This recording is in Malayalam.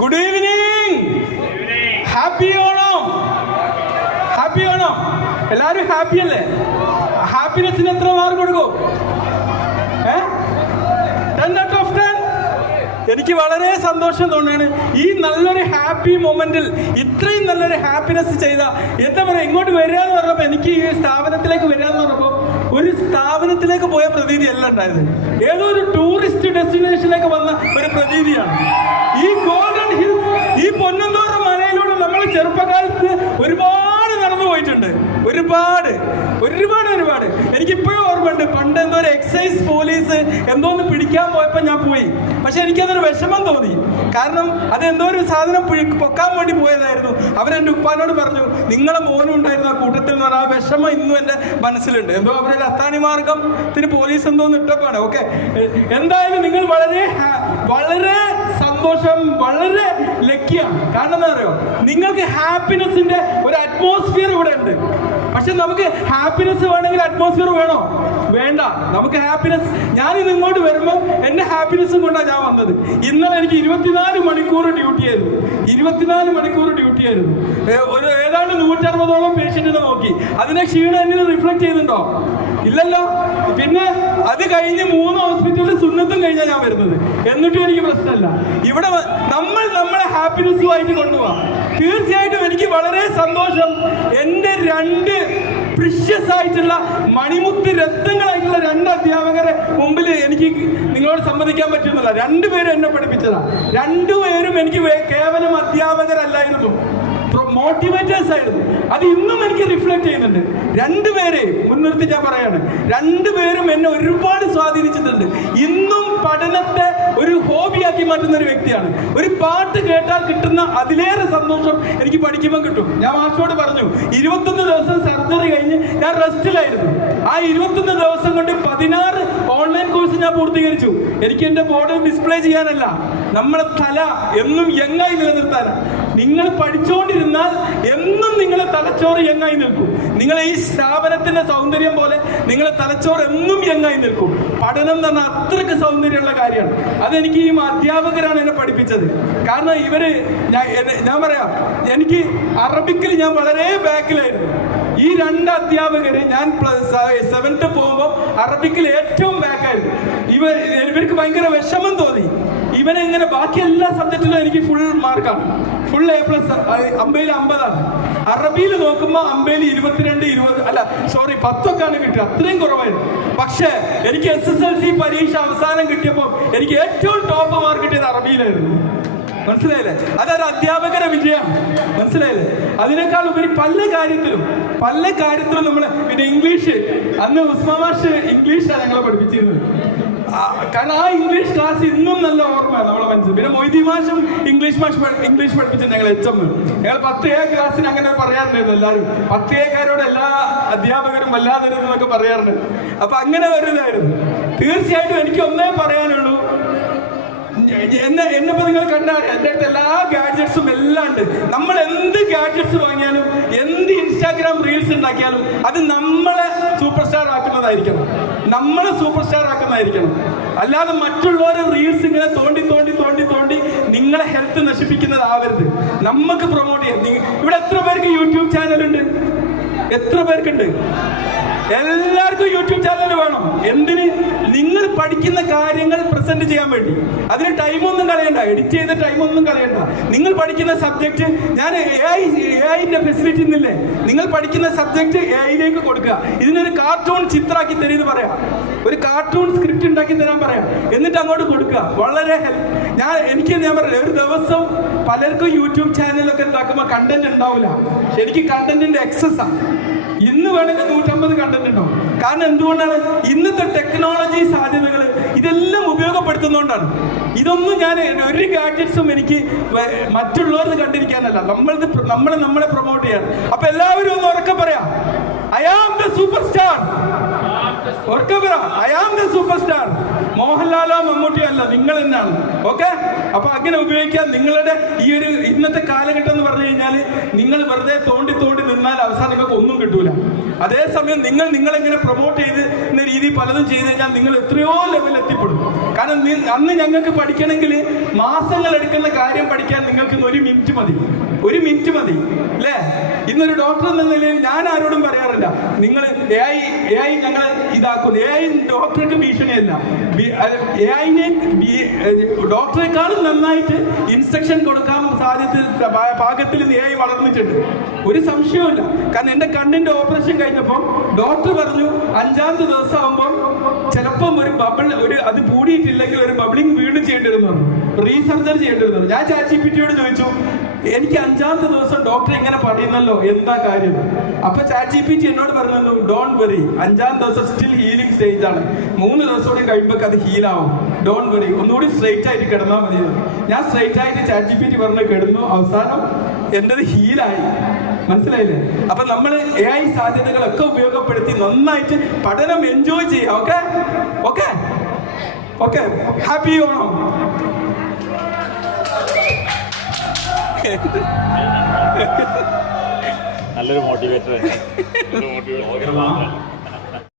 Good evening. Happy Onam. Happy Onam. എല്ലാവരും ഹാപ്പി അല്ലേ? ഹാപ്പിനെസ്സിന് എത്ര മാർക്ക് കൊടുക്കും? 10 out of 10. എനിക്ക് വളരെ സന്തോഷം തോന്നുകയാണ് ഈ നല്ലൊരു ഹാപ്പി മൊമെന്റിൽ ഇത്രയും നല്ലൊരു ഹാപ്പിനെസ് ചെയ്ത, എന്താ പറയുക, ഇങ്ങോട്ട് വരിക എന്ന് പറഞ്ഞപ്പോൾ എനിക്ക് ഈ സ്ഥാപനത്തിലേക്ക് വരിക എന്ന് പറഞ്ഞപ്പോൾ ഒരു സ്ഥാപനത്തിലേക്ക് പോയ പ്രതീതി അല്ല ഉണ്ടായത്, ഏതോ ഒരു ടൂറിസ്റ്റ് ഡെസ്റ്റിനേഷനിലേക്ക് വന്ന ഒരു പ്രതീതിയാണ്. ഈ ഗോൾഡൻ ഹിൽസ്, ഈ പൊന്നന്തോറ മലയിലൂടെ നമ്മൾ ചെറുപ്പകാലത്ത് ഒരുപാട് നടന്നു പോയിട്ടുണ്ട്. ഒരുപാട് എനിക്കിപ്പോഴും ഓർമ്മയുണ്ട്. പണ്ട് എന്തോ ഒരു എക്സൈസ് പോലീസ് എന്തോന്ന് പിടിക്കാൻ പോയപ്പോൾ ഞാൻ പോയി. പക്ഷെ എനിക്കതൊരു വിഷമം തോന്നി. കാരണം അത് എന്തോ ഒരു സാധനം പൊക്കാൻ വേണ്ടി പോയതായിരുന്നു. അവരെൻ്റെ ഉപ്പാനോട് പറഞ്ഞു, നിങ്ങളെ മോനും ഉണ്ടായിരുന്ന ആ കൂട്ടത്തിൽ എന്ന് പറഞ്ഞാൽ ആ വിഷമം ഇന്നും എൻ്റെ മനസ്സിലുണ്ട്. എന്തോ അവരുടെ അത്താണി മാർഗത്തിന് പോലീസ് എന്തോന്ന് ഇട്ടപ്പാണ്. ഓക്കെ, എന്തായാലും നിങ്ങൾ വളരെ സന്തോഷം, വളരെ ലക്കിയാണ്. കാരണം എന്താ പറയുക, നിങ്ങൾക്ക് ഹാപ്പിനെസിന്റെ ഒരു അറ്റ്മോസ്ഫിയർ ഇവിടെ ഉണ്ട്. പക്ഷെ നമുക്ക് ഹാപ്പിനെസ് വേണമെങ്കിൽ അറ്റ്മോസ്ഫിയർ വേണോ? വേണ്ട. നമുക്ക് ഹാപ്പിനെസ്, ഞാനിന്ന് ഇങ്ങോട്ട് വരുമ്പോൾ എൻ്റെ ഹാപ്പിനെസ്സും കൊണ്ടാണ് ഞാൻ വന്നത്. ഇന്നലെ എനിക്ക് 24 മണിക്കൂർ ഡ്യൂട്ടി ആയിരുന്നു. 24 മണിക്കൂർ ഡ്യൂട്ടി ആയിരുന്നു. ഒരു ഏതാണ്ട് 160ഓളം പേഷ്യന്റിനെ നോക്കി. അതിനെ ക്ഷീണം എന്നിൽ റിഫ്ലക്ട് ചെയ്യുന്നുണ്ടോ? ഇല്ലല്ലോ. പിന്നെ അത് കഴിഞ്ഞ് 3 ഹോസ്പിറ്റലിൽ സുന്നത്തും കഴിഞ്ഞാൽ ഞാൻ വരുന്നത്. എന്നിട്ടും എനിക്ക് പ്രശ്നമല്ല. ഇവിടെ നമ്മളെ ഹാപ്പിനെസ്സുമായിട്ട് കൊണ്ടുപോകാം. തീർച്ചയായിട്ടും എനിക്ക് വളരെ സന്തോഷം. എൻ്റെ 2 പ്രിഷ്യസ് ആയിട്ടുള്ള മണിമുത്ത് രത്നങ്ങളായിട്ടുള്ള 2 അധ്യാപകരെ മുമ്പിൽ എനിക്ക് നിങ്ങളോട് സമ്മതിക്കാൻ പറ്റുന്നില്ല. 2 പേരും എന്നെ പഠിപ്പിച്ചതാണ്. 2 പേരും എനിക്ക് കേവലം അധ്യാപകരല്ലായിരുന്നു, മോട്ടിവേറ്റേഴ്സ് ആയിരുന്നു. അത് ഇന്നും എനിക്ക് റിഫ്ലക്ട് ചെയ്യുന്നുണ്ട്. 2 പേരെ മുൻനിർത്തി ഞാൻ പറയാണ്, 2 പേരും എന്നെ ഒരുപാട് സ്വാധീനിച്ചിട്ടുണ്ട്. ഇന്നും പഠനത്തെ ഒരു ഹോബിയാക്കി മാറ്റുന്ന ഒരു വ്യക്തിയാണ്. ഒരു പാട്ട് കേട്ടാൽ കിട്ടുന്ന അതിലേറെ സന്തോഷം എനിക്ക് പഠിക്കുമ്പോൾ കിട്ടും. ഞാൻ മാഷോട് പറഞ്ഞു, 21 ദിവസം സർജറി കഴിഞ്ഞ് ഞാൻ റെസ്റ്റിലായിരുന്നു. ആ 21 ദിവസം കൊണ്ട് 16 ഓൺലൈൻ കോഴ്സ് ഞാൻ പൂർത്തീകരിച്ചു. എനിക്ക് എൻ്റെ ബോർഡ് ഡിസ്പ്ലേ ചെയ്യാനല്ല, നമ്മളെ തല എന്നും യങ്ങായി നിലനിർത്താനാണ്. നിങ്ങൾ പഠിച്ചുകൊണ്ടിരുന്നാൽ എന്നും നിങ്ങളെ തലച്ചോറ് യങ്ങായി നിൽക്കും. നിങ്ങളെ ഈ സ്ഥാപനത്തിന്റെ സൗന്ദര്യം പോലെ നിങ്ങളെ തലച്ചോറ് എന്നും യങ്ങായി നിൽക്കും. പഠനം എന്ന് പറഞ്ഞാൽ അത്രയ്ക്ക് സൗന്ദര്യമുള്ള കാര്യമാണ്. അതെനിക്ക് ഈ അധ്യാപകരാണ് എന്നെ പഠിപ്പിച്ചത്. കാരണം ഇവര്, ഞാൻ പറയാം, എനിക്ക് അറബിക്കിൽ ഞാൻ വളരെ ബാക്കിലായിരുന്നു. ഈ 2 അധ്യാപകര്, ഞാൻ 7th പോകുമ്പോൾ അറബിക്കിൽ ഏറ്റവും ബാക്കായിരുന്നു. ഇവർക്ക് ഭയങ്കര വിഷമം തോന്നി. ഇവനെങ്ങനെ ബാക്കി എല്ലാ സബ്ജക്റ്റിലും എനിക്ക് ഫുൾ മാർക്കാണ്, ഫുൾ A+. അമ്പയിൽ 50ആണ്. അറബിയിൽ നോക്കുമ്പോൾ അമ്പയിൽ 22, 20 10 കിട്ടുക. അത്രയും കുറവായിരുന്നു. പക്ഷേ എനിക്ക് SSLC പരീക്ഷ അവസാനം കിട്ടിയപ്പോൾ എനിക്ക് ഏറ്റവും ടോപ്പ് മാർക്ക് കിട്ടിയത് അറബിയിലായിരുന്നു. മനസ്സിലായില്ലേ? അതൊരു അധ്യാപകരുടെ വിജയമാണ്. മനസ്സിലായില്ലേ? അതിനേക്കാൾ ഉപരി പല കാര്യത്തിലും നമ്മൾ, പിന്നെ ഇംഗ്ലീഷ്, അന്ന് ഉസ്മാൻ മാഷ് ഇംഗ്ലീഷാണ് ഞങ്ങളെ പഠിപ്പിച്ചിരുന്നത്. കാരണം ആ ഇംഗ്ലീഷ് ക്ലാസ് ഇന്നും നല്ല ഓർമ്മയാണ് നമ്മളെ മനസ്സിൽ. പിന്നെ മൊയ്തി മാഷും ഇംഗ്ലീഷ് പഠിപ്പിച്ചത് ഞങ്ങൾ HM. ഞങ്ങൾ 10A ക്ലാസ്സിന് അങ്ങനെ പറയാറുണ്ടായിരുന്നു. എല്ലാവരും 10Aക്കാരോട് എല്ലാ അധ്യാപകരും വല്ലാതിരുന്നൊക്കെ പറയാറുണ്ട്. അപ്പൊ അങ്ങനെ വരുന്നതായിരുന്നു. തീർച്ചയായിട്ടും എനിക്ക് ഒന്നേ പറയാനുള്ളൂ, എന്നെ നിങ്ങൾ കണ്ടാൽ എൻ്റെ അടുത്ത് എല്ലാ ഗാഡ്ജറ്റ്സും എല്ലാം ഉണ്ട്. നമ്മൾ എന്ത് ഗാഡ്ജറ്റ്സ് വാങ്ങിയാലും, എന്ത് ഇൻസ്റ്റാഗ്രാം റീൽസ് ഉണ്ടാക്കിയാലും അത് നമ്മളെ സൂപ്പർ സ്റ്റാർ ആക്കുന്നതായിരിക്കണം. അല്ലാതെ മറ്റുള്ളവരെ റീൽസ് ഇങ്ങനെ തോണ്ടി നിങ്ങളെ ഹെൽത്ത് നശിപ്പിക്കുന്നതാവരുത്. നമുക്ക് പ്രൊമോട്ട് ചെയ്യാം. ഇവിടെ എത്ര പേർക്ക് യൂട്യൂബ് ചാനലുണ്ട്? എത്ര പേർക്കുണ്ട്? എല്ലാവർക്കും യൂട്യൂബ് ചാനൽ വേണം. എന്തിന്? നിങ്ങൾ പഠിക്കുന്ന കാര്യങ്ങൾ പ്രസന്റ് ചെയ്യാൻ വേണ്ടി. അതിന് ടൈമൊന്നും കളയണ്ട, എഡിറ്റ് ചെയ്ത ടൈമൊന്നും കളയണ്ട. നിങ്ങൾ പഠിക്കുന്ന സബ്ജക്റ്റ്, ഞാൻ AI ഫെസിലിറ്റി ഇന്നില്ലേ, നിങ്ങൾ പഠിക്കുന്ന സബ്ജക്റ്റ് AI കൊടുക്കുക. ഇതിനൊരു കാർട്ടൂൺ ചിത്രാക്കി തരുമെന്ന് പറയാം, ഒരു കാർട്ടൂൺ സ്ക്രിപ്റ്റ് ഉണ്ടാക്കി തരാൻ പറയാം, എന്നിട്ട് അങ്ങോട്ട് കൊടുക്കുക. വളരെ ഞാൻ പറയാം, ഒരു ദിവസം പലർക്കും യൂട്യൂബ് ചാനലൊക്കെ ഉണ്ടാക്കുമ്പോൾ കണ്ടന്റ് ഉണ്ടാവില്ല. എനിക്ക് കണ്ടന്റിന്റെ എക്സസ്സാണ്. ഇന്ന് വേണമെങ്കിൽ 150 കണ്ടന്റ് ഉണ്ടാവും. കാരണം എന്തുകൊണ്ടാണ്? ഇന്നത്തെ ടെക്നോളജി സാധ്യതകൾ ഇതെല്ലാം ഉപയോഗപ്പെടുത്തുന്നതുകൊണ്ടാണ്. ഇതൊന്നും ഞാൻ ഒരു ഗാഡ്ജറ്റ്സും എനിക്ക് മറ്റുള്ളവർക്ക് കണ്ടിരിക്കാനല്ല, നമ്മളെ പ്രൊമോട്ട് ചെയ്യാൻ. അപ്പൊ എല്ലാവരും ഒന്ന് ഉറക്കെ പറയാം, I am the super star. ഉറക്കെ പറ, I am the super star. മോഹൻലാലോ മമ്മൂട്ടിയോ അല്ല, നിങ്ങൾ തന്നെയാണ്. ഓക്കെ? അപ്പൊ അങ്ങനെ ഉപയോഗിക്കാൻ. നിങ്ങളുടെ ഈ ഒരു ഇന്നത്തെ കാലഘട്ടം എന്ന് പറഞ്ഞു കഴിഞ്ഞാൽ, നിങ്ങൾ വെറുതെ തോണ്ടി നിന്നാൽ അവസാനം നിങ്ങൾക്ക് ഒന്നും കിട്ടൂല. അതേസമയം നിങ്ങളെങ്ങനെ പ്രൊമോട്ട് ചെയ്ത് എന്ന രീതി പലതും ചെയ്ത് കഴിഞ്ഞാൽ നിങ്ങൾ എത്രയോ ലെവലിൽ എത്തിപ്പെടും. കാരണം അന്ന് ഞങ്ങൾക്ക് പഠിക്കണമെങ്കിൽ മാസങ്ങൾ എടുക്കുന്ന കാര്യം പഠിക്കാൻ നിങ്ങൾക്ക് 1 മിനിറ്റ് മതി, 1 മിനിറ്റ് മതി അല്ലേ? ഇന്നൊരു ഡോക്ടർ എന്ന നിലയിൽ ഞാൻ ആരോടും പറയാറില്ല നിങ്ങൾ AI ഞങ്ങൾ ഇതാക്കുന്നു. AI ഡോക്ടർക്ക് ഭീഷണിയല്ല. AI-നെ ഡോക്ടറെക്കാളും നന്നായിട്ട് ഇൻസ്ട്രക്ഷൻ കൊടുക്കാൻ സാധ്യത പാകത്തിൽ AI വളർന്നിട്ടുണ്ട്, ഒരു സംശയവുമില്ല. കാരണം എൻ്റെ കണ്ണിന്റെ ഓപ്പറേഷൻ കഴിഞ്ഞപ്പോൾ ഡോക്ടർ പറഞ്ഞു 5-ാമത്തെ ദിവസം ആകുമ്പോൾ ചിലപ്പം അത് കൂടിയിട്ടില്ലെങ്കിൽ ഒരു ബബ്ലിംഗ് വീണ്ടും ചെയ്യേണ്ടിരുന്നു, റീസർജറി ചെയ്യേണ്ടിരുന്നു. ഞാൻ ChatGPT-യോട് ചോദിച്ചു, എനിക്ക് 5-ാമത്തെ ദിവസം ഡോക്ടർ ഇങ്ങനെ പറയുന്നല്ലോ, എന്താ കാര്യം? അപ്പൊ ChatGPT എന്നോട് പറഞ്ഞു, ഡോണ്ട് വെറി, 5-ാം ദിവസം സ്റ്റിൽ ഹീലിംഗ് സ്റ്റേജ് ആണ്, 3 ദിവസം കൂടി കഴിയുമ്പോൾ അത് ഹീലാവും, ഡോണ്ട് വെറി, ഒന്നുകൂടി സ്ട്രെയിറ്റ് ആയിട്ട് കിടന്നാൽ മതി. ഞാൻ സ്ട്രെയിറ്റ് ആയിട്ട് ChatGPT പറഞ്ഞ് കിടന്നു. അവസാനം എൻ്റെത് ഹീലായി. മനസ്സിലായില്ലേ? അപ്പൊ നമ്മൾ AI സാധ്യതകളൊക്കെ ഉപയോഗപ്പെടുത്തി നന്നായിട്ട് പഠനം എൻജോയ് ചെയ്യാം. Okay okay okay happy Onam. നല്ലൊരു മോട്ടിവേറ്റർ